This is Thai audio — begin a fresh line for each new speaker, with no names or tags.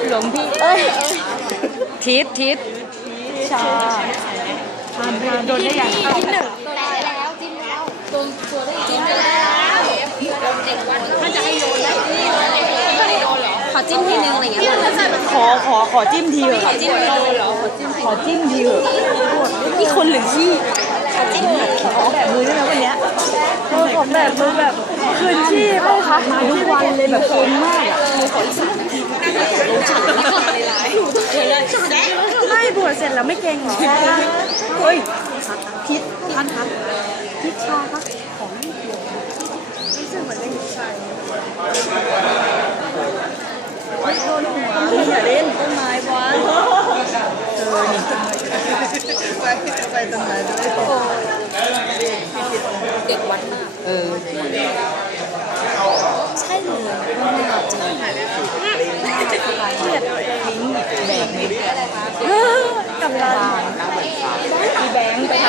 หลวงพี่เอ้ยทิศชาโดนได้ยังจิ้มหนึ่งแล้วจิ้มแล้วตัวได้จิ้มแล้วถ้าจะให้โยนได้โดนเหรอขอจิ้มทีนึงอะไรเงี้ยขอจิ้มทีเหรอจิ้มโดนเหรอขอจิ้มทีเหรอนี่คนหรือขี้ขอจิ้มขอแบบมือได้ไหมวันเนี้ยขอแบบมือแบบคืนชีพเลยค่ะมาทุกวันเลยแบบคนมากอ่ะขออีก3 นาทีไม่บวชเสร็จแล้วไม่เก่งหรอเฮ้ยทิศท่านครับทิศชาครับของไม่เกี่ยวรู้สึกเหมือนเล่นชายโดนหัวอย่าเล่นต้นไม้วะไปต้นไม้ด้วยเด็กวัดมากใช่เลยมันเป็นแบบจริง